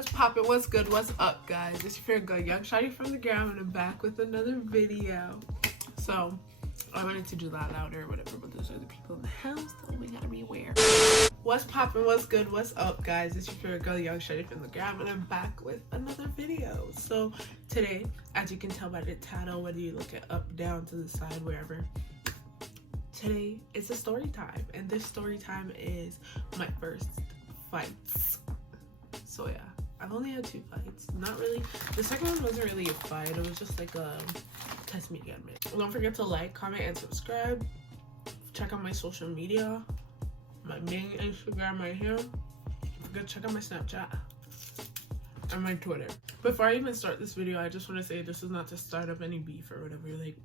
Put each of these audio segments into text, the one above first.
What's poppin'? What's good? What's up, guys? It's your favorite girl, Young Shawty from the gram, and I'm back with another video. So, I wanted to do that louder or whatever, but there's other people in the house, so we gotta be aware. What's poppin'? What's good? What's up, guys? It's your favorite girl, Young Shawty from the gram, and I'm back with another video. So, today, as you can tell by the title, whether you look at up, down, to the side, wherever, today it's a story time, and this story time is my first fights. So yeah, I've only had 2 fights. Not really. The second one wasn't really a fight. It was just like a test me again. Don't forget to like, comment, and subscribe. Check out my social media. My main Instagram right here. Don't forget to check out my Snapchat and my Twitter. Before I even start this video, I just want to say this is not to start up any beef or whatever. Like,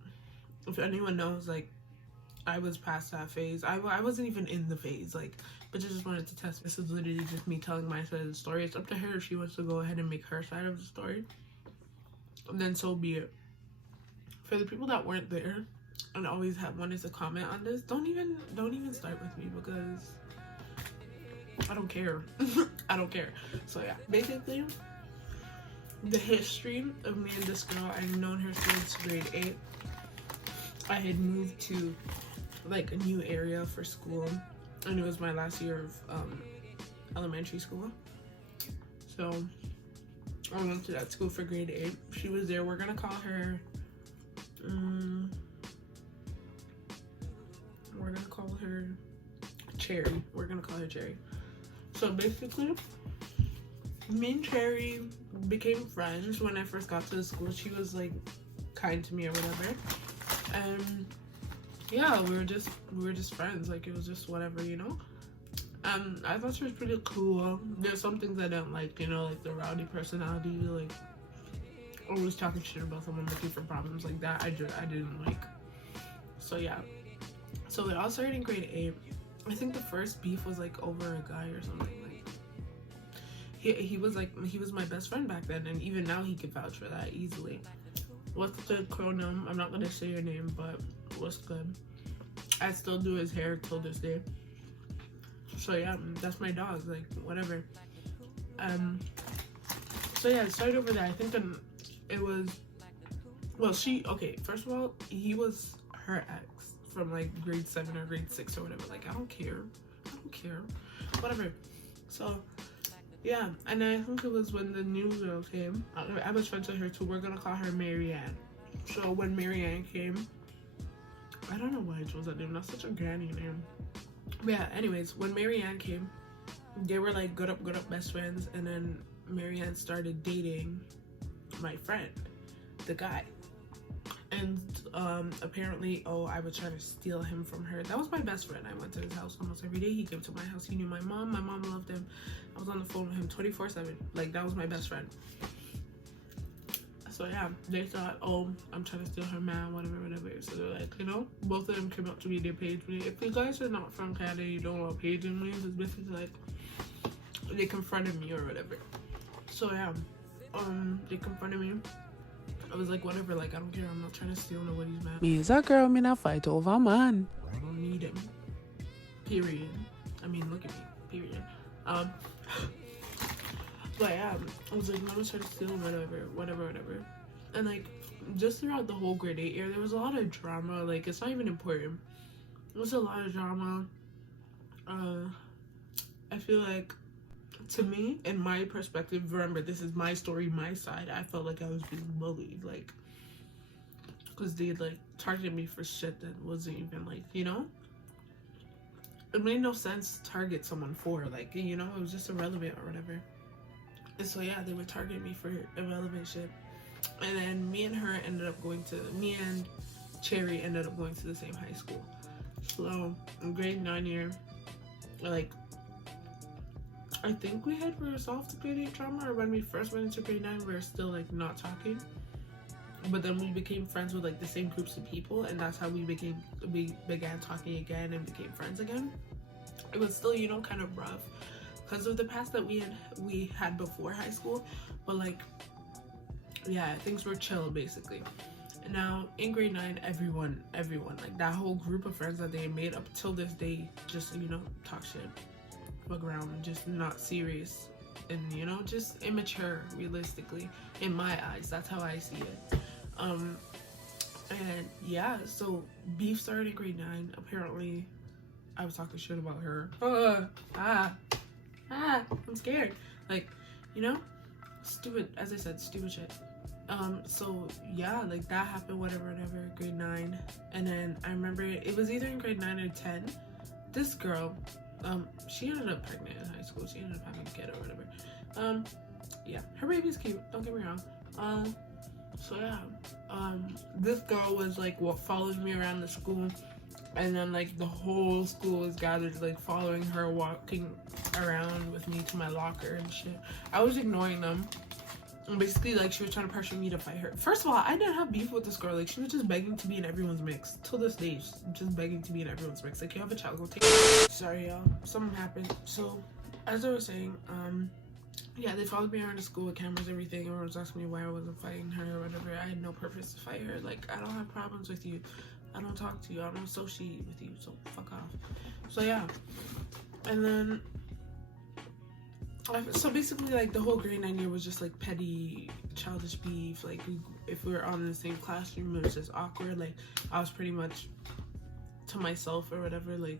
if anyone knows, like, I was past that phase. I wasn't even in the phase, like, but I just wanted to test. This is literally just me telling my side of the story. It's up to her if she wants to go ahead and make her side of the story, and then so be it. For the people that weren't there and always wanted to comment on this, don't even start with me, because I don't care. I don't care. So yeah, basically the history of me and this girl, I've known her since grade 8. I had moved to like a new area for school, and it was my last year of elementary school. So I went to that school for grade 8. She was there. We're gonna call her Cherry. We're gonna call her Cherry. So basically, me and Cherry became friends when I first got to the school. She was like kind to me or whatever, and yeah, we were just friends. Like, it was just whatever, you know. I thought she was pretty cool. There's some things I don't like, you know, like the rowdy personality, like always talking shit about someone, looking for problems, like that. I didn't like. So yeah, so it all started in grade 8. I think the first beef was like over a guy or something. Like, he was my best friend back then, and even now he could vouch for that easily. What's the chronom? I'm not gonna say your name, but what's good? I still do his hair till this day. So yeah, that's my dog. Like, whatever. So yeah, it started over there. I think it was, well, okay, first of all, he was her ex from like grade 7 or grade 6 or whatever. Like, I don't care, whatever. So yeah, and I think it was when the new girl came. I was friends with her too. We're gonna call her Marianne. So when Marianne came, I don't know why I chose that name. That's such a granny name. But yeah, anyways, when Marianne came, they were like good up best friends, and then Marianne started dating my friend, the guy. And apparently, I was trying to steal him from her. That was my best friend. I went to his house almost every day. He came to my house. He knew my mom. My mom loved him. I was on the phone with him 24/7. Like, that was my best friend. So yeah, they thought, oh, I'm trying to steal her man, whatever. So they're like, you know, both of them came up to me. They paged me. If you guys are not from Canada, you don't know what paging means. It's basically like they confronted me or whatever. So yeah, they confronted me. I was like, whatever, like, I don't care. I'm not trying to steal nobody's man. Me is a girl, me not fight over a man. I don't need him. Period. I mean, look at me. Period. But yeah, I was like, I'm not trying to steal whatever. And like, just throughout the whole grade 8 year, there was a lot of drama. Like, it's not even important. There was a lot of drama. I feel like, to me, in my perspective, remember, this is my story, my side, I felt like I was being bullied, like, because they like targeted me for shit that wasn't even, like, you know, it made no sense to target someone for, like, you know, it was just irrelevant or whatever. And so yeah, they would target me for irrelevant shit. And then me and Cherry ended up going to the same high school. So in grade 9 year, like, I think we had resolved the grade 8 trauma, or when we first went into grade 9, we were still like not talking. But then we became friends with like the same groups of people, and that's how we began talking again and became friends again. It was still, you know, kind of rough because of the past that we had before high school, but like, yeah, things were chill basically. And now in grade 9, everyone, like that whole group of friends that they made up till this day, just, you know, talk shit, fuck around, just not serious and, you know, just immature, realistically, in my eyes. That's how I see it. And yeah, so beef started in grade 9. Apparently I was talking shit about her. I'm scared. Like, you know, stupid, as I said, stupid shit. So yeah, like that happened, whatever, grade 9. And then I remember it was either in grade 9 or 10. This girl, she ended up pregnant in high school. She ended up having a kid or whatever. Yeah, her baby's cute, don't get me wrong. So yeah, this girl was like what followed me around the school, and then like the whole school was gathered, like following her, walking around with me to my locker and shit. I was ignoring them. And basically, like, she was trying to pressure me to fight her. First of all, I didn't have beef with this girl. Like, she was just begging to be in everyone's mix. Till this day, she's just begging to be in everyone's mix. Like, you have a child, go take it. Sorry, y'all. Something happened. So, as I was saying, yeah, they followed me around the school with cameras, everything. Everyone was asking me why I wasn't fighting her or whatever. I had no purpose to fight her. Like, I don't have problems with you. I don't talk to you. I don't associate with you. So, fuck off. So, yeah. And then... so basically, like, the whole grade 9 year was just like petty, childish beef. Like, if we were all in the same classroom, it was just awkward. Like, I was pretty much to myself or whatever. Like,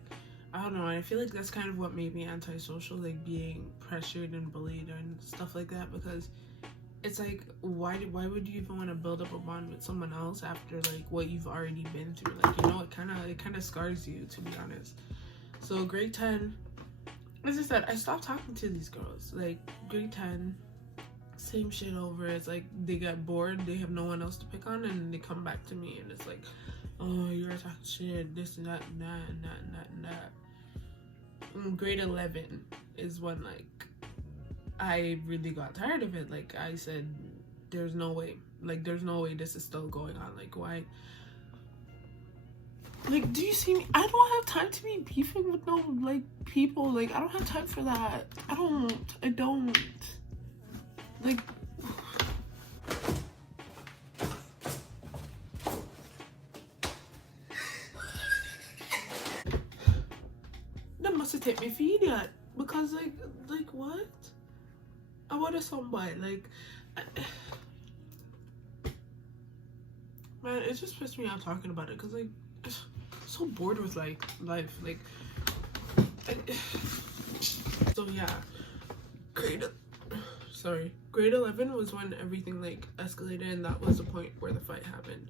I don't know. I feel like that's kind of what made me antisocial, like being pressured and bullied and stuff like that. Because it's like, why would you even want to build up a bond with someone else after like what you've already been through? Like, you know, it kind of scars you, to be honest. So grade 10. As I said, I stopped talking to these girls. Like, grade 10, same shit over. It's like they get bored, they have no one else to pick on, and they come back to me, and it's like, oh, you're talking shit, this and that, and that, and that, and that, and that. In grade 11 is when, like, I really got tired of it. Like, I said, there's no way. Like, there's no way this is still going on. Like, why? Like, do you see me? I don't have time to be beefing with no, like, people. Like, I don't have time for that. I don't. Like... That must have taken me feed yet. Because, like, what? I want a soundbite. Like... Man, it just pissed me off talking about it. Because, like... so bored with like life, like so yeah, grade 11 was when everything like escalated, and that was the point where the fight happened.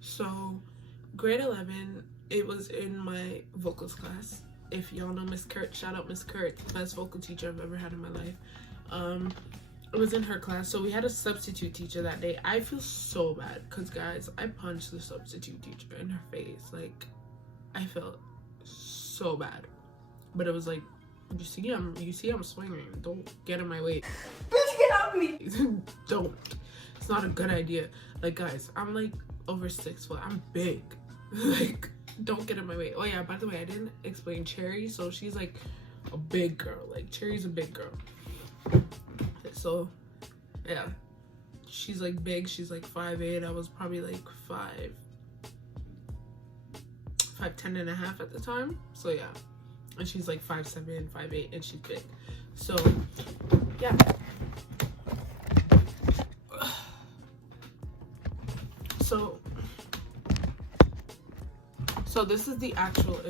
So grade 11, it was in my vocals class. If y'all know Miss Kurt, shout out Miss Kurt, best vocal teacher I've ever had in my life. It was in her class. So we had a substitute teacher that day. I feel so bad because, guys, I punched the substitute teacher in her face. Like, I felt so bad, but it was like, you see I'm swinging. Don't get in my way. Bitch, get off me. Don't. It's not a good idea. Like, guys, I'm like over 6 foot. I'm big. Like, don't get in my way. Oh yeah, by the way, I didn't explain Cherry. So she's like a big girl. Like, Cherry's a big girl. So yeah, she's like big. She's like 5'8". I was probably like 5'10" and a half at the time. So yeah, and she's like 5'7", 5'8", and she's big. So yeah. So this is the actual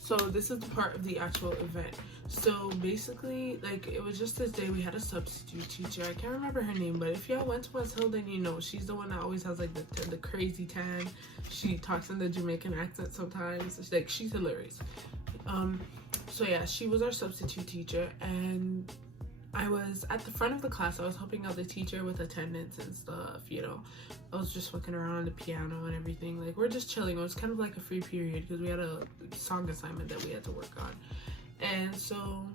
so this is the part of the actual event. So basically, like, it was just this day we had a substitute teacher. I can't remember her name, but if y'all went to West Hill, then you know she's the one that always has like the crazy tan. She talks in the Jamaican accent sometimes. She's hilarious. So yeah, she was our substitute teacher, and I was at the front of the class. I was helping out the teacher with attendance and stuff, you know. I was just fucking around on the piano and everything. Like, we're just chilling. It was kind of like a free period because we had a song assignment that we had to work on. And so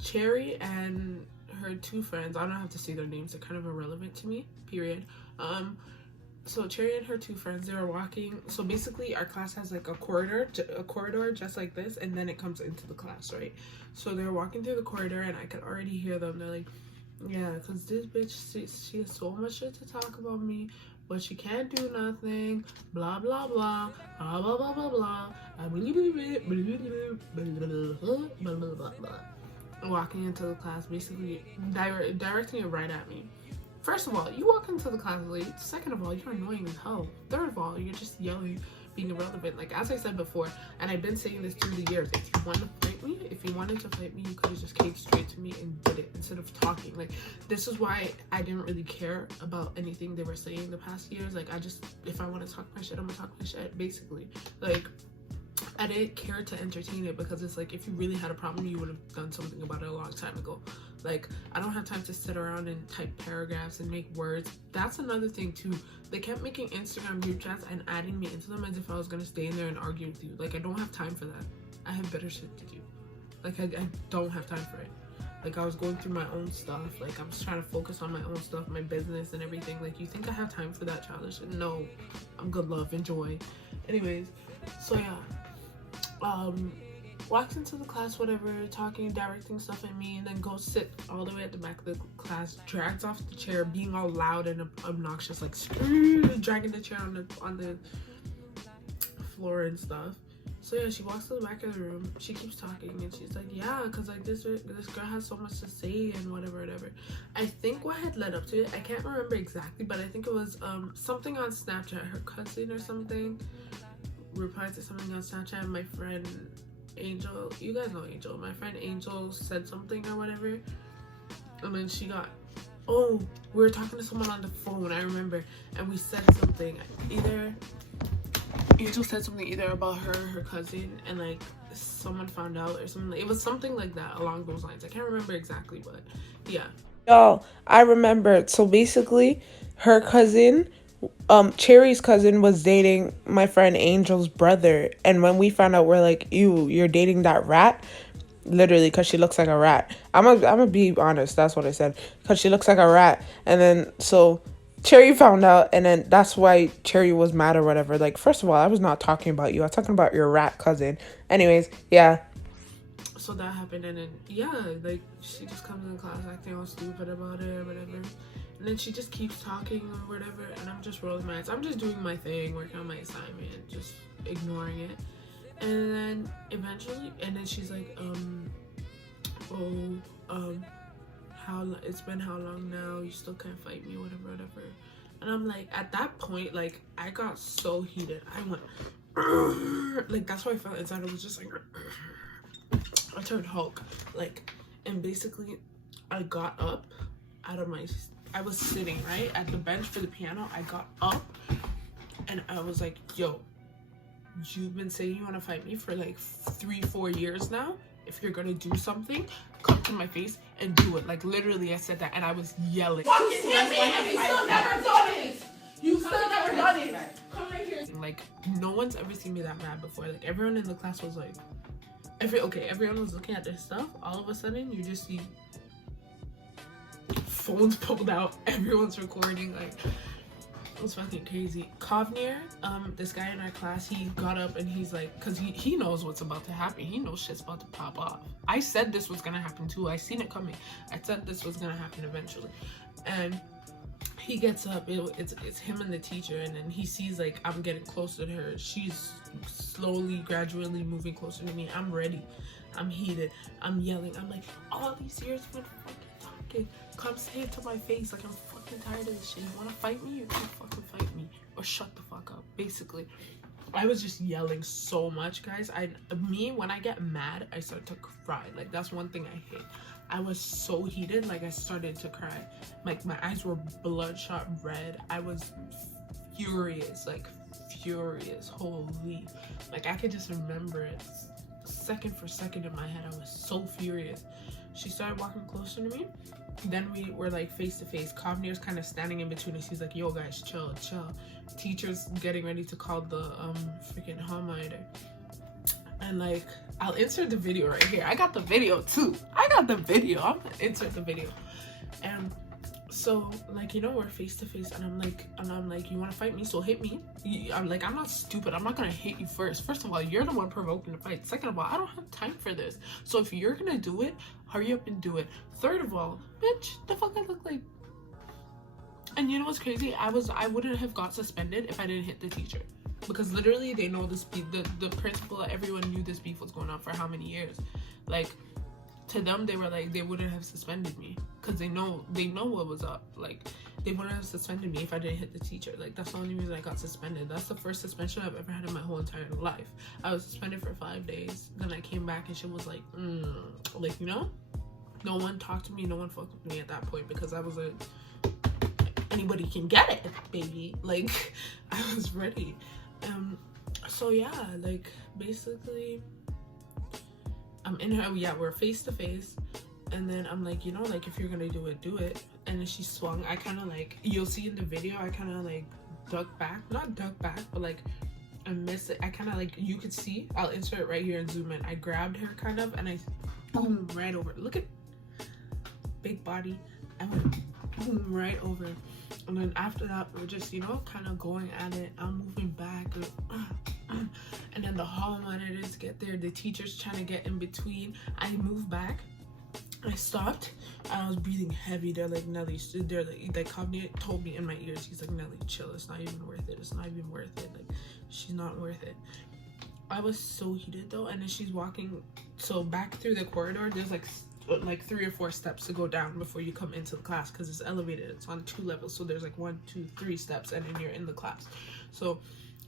Cherry and her 2 friends, I don't have to say their names, they're kind of irrelevant to me, period. So Cherry and her 2 friends, they were walking. So basically our class has like a corridor just like this, and then it comes into the class, right? So they were walking through the corridor, and I could already hear them. They're like, yeah, because this bitch, she has so much shit to talk about me, but she can't do nothing, blah blah blah, blah blah blah blah blah, blah blah blah blah blah. walking into the class, basically directing it right at me. First of all, you walk into the class late. Second of all, you're annoying as hell. Third of all, you're just yelling, being irrelevant. Like, as I said before, and I've been saying this through the years, if you want to fight me, if you wanted to fight me, you could have just came straight to me and did it instead of talking. Like, this is why I didn't really care about anything they were saying the past years. Like, I just, if I want to talk my shit, I'm gonna talk my shit, basically. Like, I didn't care to entertain it because it's like, if you really had a problem, you would have done something about it a long time ago. Like, I don't have time to sit around and type paragraphs and make words. That's another thing too. They kept making Instagram group chats and adding me into them as if I was gonna stay in there and argue with you. Like, I don't have time for that. I have better shit to do. Like, I don't have time for it. Like, I was going through my own stuff. Like, I was trying to focus on my own stuff, my business and everything. Like, you think I have time for that childish shit? No. I'm good, love, enjoy. Anyways, so yeah. Walks into the class, whatever, talking, directing stuff at me, and then goes sit all the way at the back of the class, drags off the chair, being all loud and obnoxious, like dragging the chair on the floor and stuff. So yeah, she walks to the back of the room. She keeps talking, and she's like, yeah, because like this girl has so much to say and whatever. I think what had led up to it, I can't remember exactly, but I think it was something on Snapchat. Her cousin or something replied to something on Snapchat, and my friend Angel, you guys know Angel, my friend Angel said something or whatever, and then she got, oh, we were talking to someone on the phone, I remember, and we said something, either Angel said something either about her cousin, and like someone found out or something. It was something like that along those lines. I can't remember exactly, but yeah. Y'all, I remembered. So basically, her cousin, Cherry's cousin, was dating my friend Angel's brother, and when we found out, we're like, ew, you're dating that rat? Literally, because she looks like a rat. I'm gonna be honest, that's what I said, because she looks like a rat. And then so Cherry found out, and then that's why Cherry was mad or whatever. Like, first of all, I was not talking about you, I was talking about your rat cousin. Anyways, yeah. So that happened, and then yeah, like, she just comes in class acting all stupid about it or whatever. And then she just keeps talking or whatever, and I'm just rolling my eyes. I'm just doing my thing, working on my assignment, just ignoring it. And then eventually, and then she's like, it's been how long now? You still can't fight me, whatever. And I'm like, at that point, like, I got so heated. I went, like, that's what I felt inside. It was just like, I turned Hulk, like, and basically, I got up out of I was sitting right at the bench for the piano. I got up and I was like, yo, you've been saying you want to fight me for like 3-4 years now. If you're gonna do something, come to my face and do it. Like, literally, I said that, and I was yelling. Fucking hit me and you still never done it. You still never done it. Come right here. Like, no one's ever seen me that mad before. Like, everyone in the class was like, everyone was looking at their stuff. All of a sudden, you just see phones pulled out, everyone's recording. Like, it was fucking crazy. Kovnir, this guy in our class, he got up and he's like, because he knows what's about to happen. He knows shit's about to pop off. I said this was gonna happen too. I seen it coming. I said this was gonna happen eventually. And he gets up, it's him and the teacher, and then he sees like I'm getting closer to her. She's slowly, gradually moving closer to me. I'm ready. I'm heated. I'm yelling. I'm like, all these years you've been fucking talking. Come say it to my face. Like, I'm fucking tired of this shit. You wanna fight me? You can fucking fight me. Or shut the fuck up. Basically, I was just yelling so much, guys. When I get mad, I start to cry. Like, that's one thing I hate. I was so heated, like I started to cry. Like, my eyes were bloodshot red. I was furious, like furious. Holy, like I could just remember it second for second in my head. I was so furious. She started walking closer to me. Then we were like face to face. Kovnir's kind of standing in between us. He's like, yo guys, chill. Teacher's getting ready to call the freaking hall monitor. And like, I'll insert the video right here. I got the video too. I'm gonna insert the video. And so, like, you know, we're face to face, and I'm like, you want to fight me? So hit me. I'm like, I'm not stupid. I'm not gonna hit you first. First of all, you're the one provoking the fight. Second of all, I don't have time for this. So if you're gonna do it, hurry up and do it. Third of all, bitch, the fuck I look like. And you know what's crazy? I wouldn't have got suspended if I didn't hit the teacher. Because literally they know this beef, the principal, everyone knew this beef was going on for how many years. Like, to them, they were like, they wouldn't have suspended me because they know what was up. Like, they wouldn't have suspended me if I didn't hit the teacher. Like, that's the only reason I got suspended. That's the first suspension I've ever had in my whole entire life. I was suspended for 5 days. Then I came back and she was like, like, you know, no one talked to me, no one fucked with me at that point because I was like, anybody can get it, baby. Like, I was ready. So yeah, like, basically, I'm in her, yeah, we're face to face, and then I'm like, you know, like, if you're gonna do it, do it. And then she swung. I kind of like, you'll see in the video, I kind of like ducked back, not ducked back, but like I missed it. I kind of like, you could see, I'll insert it right here and zoom in. I grabbed her kind of, and I boom right over. Look at big body. I went boom right over. And then after that, we're just, you know, kind of going at it. I'm moving back. And then the hall monitors get there. The teacher's trying to get in between. I move back. I stopped. I was breathing heavy. They're like, Nelly, they're like Kavni told me in my ears. He's like, Nelly, chill. It's not even worth it. It's not even worth it. Like, she's not worth it. I was so heated though. And then she's walking. So back through the corridor, there's like 3 or 4 steps to go down before you come into the class because it's elevated. It's on 2 levels. So there's like 1, 2, 3 steps, and then you're in the class. So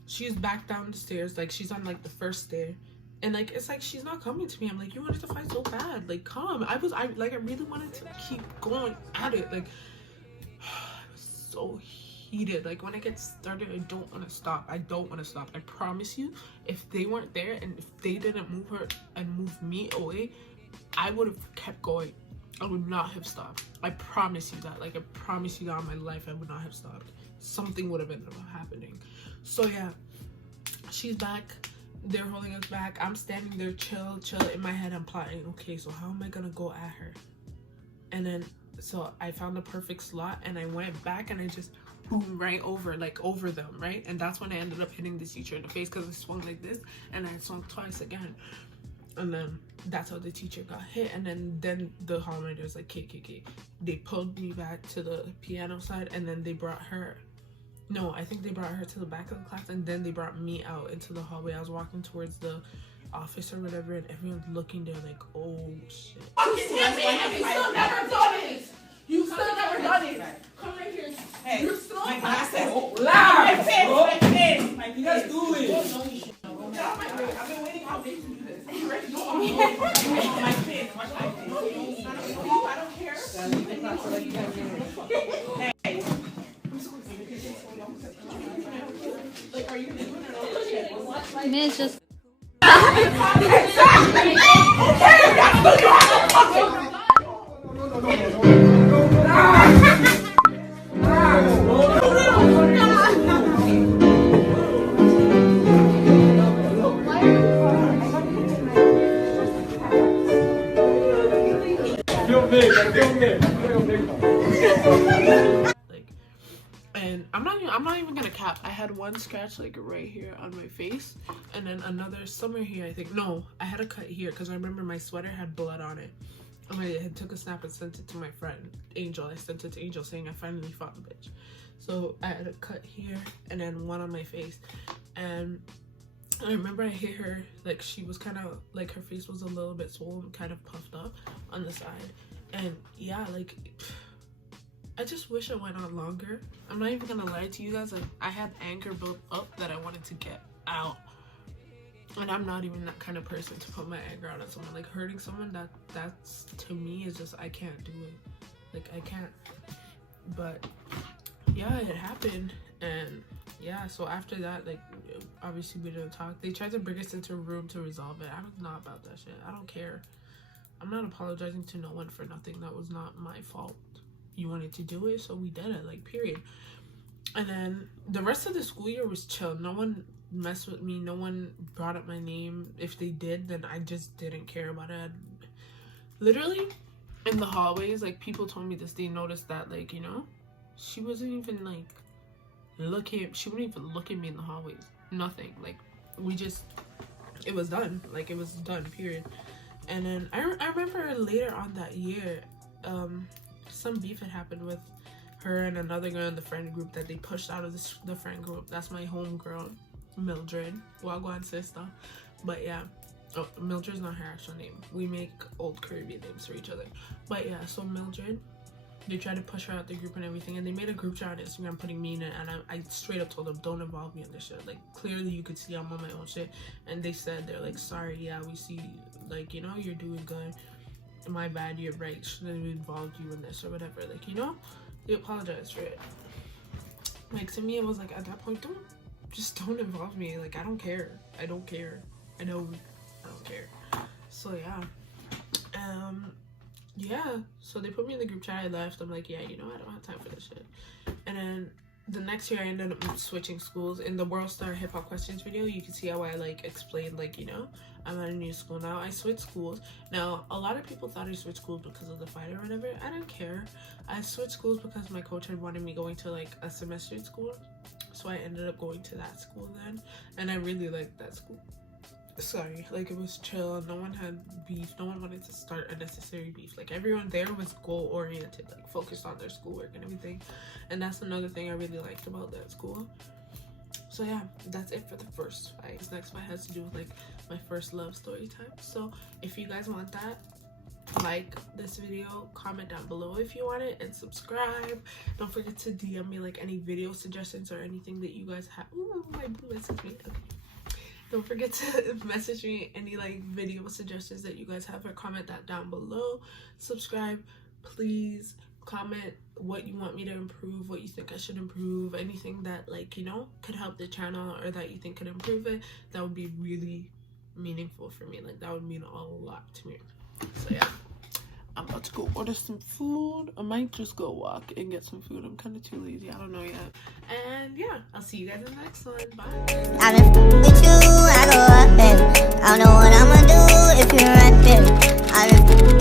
she's back down the stairs. Like, she's on like the first stair. And like, it's like, she's not coming to me. I'm like, you wanted to fight so bad. Like, come. I really wanted to keep going at it. Like, I was so heated. Like, when I get started, I don't want to stop. I don't want to stop. I promise you, if they weren't there and if they didn't move her and move me away, I would have kept going. I would not have stopped. I promise you that. Like, I promise you that on my life, I would not have stopped. Something would have ended up happening. So yeah, she's back. They're holding us back. I'm standing there chill. In my head, I'm plotting, okay, so how am I gonna go at her? And then, so I found the perfect slot and I went back and I just boom right over, like over them, right? And that's when I ended up hitting the teacher in the face because I swung like this and I swung twice again. And then that's how the teacher got hit. And then the hall monitor's like, KKK. They pulled me back to the piano side and then they brought her. No, I think they brought her to the back of the class and then they brought me out into the hallway. I was walking towards the office or whatever and everyone's looking there like, oh shit. You still never done it. You still never done it. Come right here. Hey, You're still my glasses. loud. My pen. You guys do it. I've been waiting all day to do this. Are you ready? No, I'm My pen. Watch my pen. I don't care. Hey. Like, are you doing it? Miss just Like, and I'm not even gonna cap. I had one scratch like right here on my face, and then another somewhere here. I think no, I had a cut here because I remember my sweater had blood on it. And I had took a snap and sent it to my friend Angel. I sent it to Angel saying I finally fought the bitch. So I had a cut here and then one on my face, and I remember I hit her like she was kind of like her face was a little bit swollen, kind of puffed up on the side. And yeah, like, I just wish I went on longer. I'm not even gonna lie to you guys. Like, I had anger built up that I wanted to get out. And I'm not even that kind of person to put my anger out on someone. Like, hurting someone, that's to me is just, I can't do it. Like, I can't. But yeah, it happened. And yeah, so after that, like, obviously we didn't talk. They tried to bring us into a room to resolve it. I was not about that shit. I don't care. I'm not apologizing to no one for nothing. That was not my fault. You wanted to do it, so we did it, like, period. And then the rest of the school year was chill. No one messed with me. No one brought up my name. If they did, then I just didn't care about it. Literally, in the hallways, like, people told me this. They noticed that, like, you know, she wasn't even, like, she wouldn't even look at me in the hallways. Nothing. Like, we just, it was done. Like, it was done, period. And then I remember later on that year, some beef had happened with her and another girl in the friend group that they pushed out of the friend group. That's my home girl, Mildred, Wagwan sister. But yeah, Oh, Mildred's not her actual name. We make old Caribbean names for each other. But yeah, so Mildred, they tried to push her out the group and everything, and they made a group chat on Instagram putting me in it, and I straight up told them, don't involve me in this shit. Like, clearly you could see I'm on my own shit. And they said, they're like, sorry, yeah, we see, like, you know, you're doing good. My bad, you're right. Shouldn't have involved you in this or whatever. Like, you know, they apologized for it. Like, to me, it was like, at that point, don't involve me. Like, I don't care. I don't care. I don't care. So yeah. Yeah, so they put me in the group chat. I left. I'm like, yeah, you know, I don't have time for this shit. And then the next year I ended up switching schools. In the World Star Hip Hop Questions video, you can see how I like explained, like, you know, I'm at a new school now. I switched schools. Now, a lot of people thought I switched schools because of the fight or whatever. I didn't care. I switched schools because my coach had wanted me going to like a semester in school. So I ended up going to that school then. And I really liked that school. Sorry, like, it was chill. No one had beef. No one wanted to start unnecessary beef. Like, everyone there was goal oriented, like focused on their schoolwork and everything. And that's another thing I really liked about that school. So yeah, that's it for the first fight. This next fight has to do with like my first love story time. So if you guys want that, like this video, comment down below if you want it, and subscribe. Don't forget to DM me like any video suggestions or anything that you guys have. Ooh, my boo messaged me. Okay. Don't forget to message me any like video suggestions that you guys have, or comment that down below. Subscribe, please. Comment what you want me to improve, what you think I should improve, anything that, like, you know, could help the channel or that you think could improve it. That would be really meaningful for me. Like, that would mean a lot to me. So yeah, I'm about to go order some food. I might just go walk and get some food. I'm kind of too lazy. I don't know yet. And yeah, I'll see you guys in the next one. Bye. I've been with you, I go up, baby. I don't know what I'ma do if you're right, baby. I've been